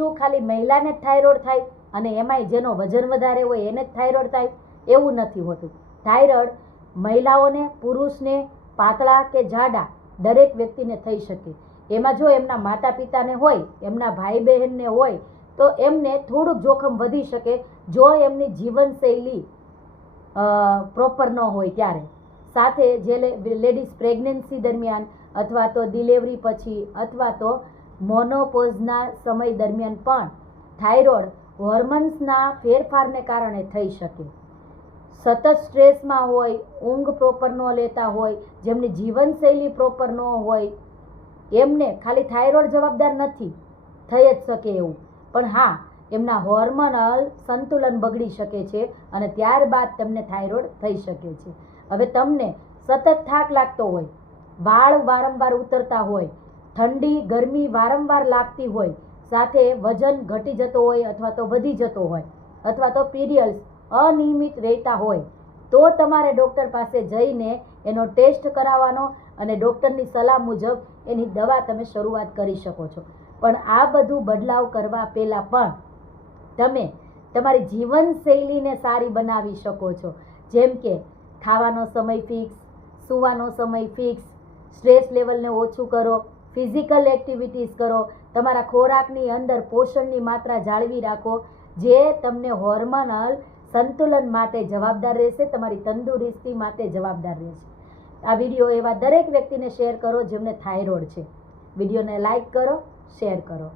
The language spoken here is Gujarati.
શું ખાલી મહિલાને જ થાઇરોઇડ થાય અને એમાંય જેનો વજન વધારે હોય એને જ થાઇરોઇડ થાય? એવું નથી હોતું. થાઇરોઇડ મહિલાઓને, પુરુષને, પાતળા કે જાડા દરેક વ્યક્તિને થઈ શકે. એમાં જો એમના માતા પિતાને હોય, એમના ભાઈ બહેનને હોય તો એમને થોડુંક જોખમ વધી શકે જો એમની જીવનશૈલી પ્રોપર ન હોય ત્યારે. સાથે જે લેડીઝ પ્રેગ્નન્સી દરમિયાન અથવા તો ડિલિવરી પછી અથવા તો મોનોપોઝના સમય દરમિયાન પણ થાઇરોઇડ હોર્મોન્સના ફેરફારને કારણે થઈ શકે. સતત સ્ટ્રેસમાં હોય, ઊંઘ પ્રોપર ન લેતા હોય, જેમની જીવનશૈલી પ્રોપર ન હોય, એમને ખાલી થાઇરોઇડ જવાબદાર નથી, થઈ જ શકે એવું. પણ હા, એમના હોર્મોનલ સંતુલન બગડી શકે છે અને ત્યારબાદ તેમને થાઇરોઇડ થઈ શકે છે. હવે તમને સતત થાક લાગતો હોય, વાળ વારંવાર ઉતરતા હોય, ઠંડી ગરમી વારંવાર લાગતી હોય, સાથે વજન ઘટી જતો હોય અથવા તો વધી જતો હોય, અથવા તો પીરિયડ્સ અનિયમિત રહેતા હોય, તો તમારે ડૉક્ટર પાસે જઈને એનો ટેસ્ટ કરાવવાનો અને ડૉક્ટરની સલાહ મુજબ એની દવા તમે શરૂઆત કરી શકો છો. પણ આ બધું બદલાવ કરવા પહેલાં પણ તમે તમારી જીવનશૈલીને સારી બનાવી શકો છો. જેમ કે ખાવાનો સમય ફિક્સ, સૂવાનો સમય ફિક્સ, સ્ટ્રેસ લેવલને ઓછું કરો, ફિઝિકલ એક્ટિવિટીઝ કરો, તમારા ખોરાકની અંદર પોષણની માત્રા જાળવી રાખો, જે તમને હોર્મોનલ સંતુલન માટે જવાબદાર રહેશે, તમારી તંદુરસ્તી માટે જવાબદાર રહેશે. આ વિડીયો એવા દરેક વ્યક્તિને શેર કરો જેમને થાઇરોઇડ છે. વિડીયોને લાઈક કરો, શેર કરો.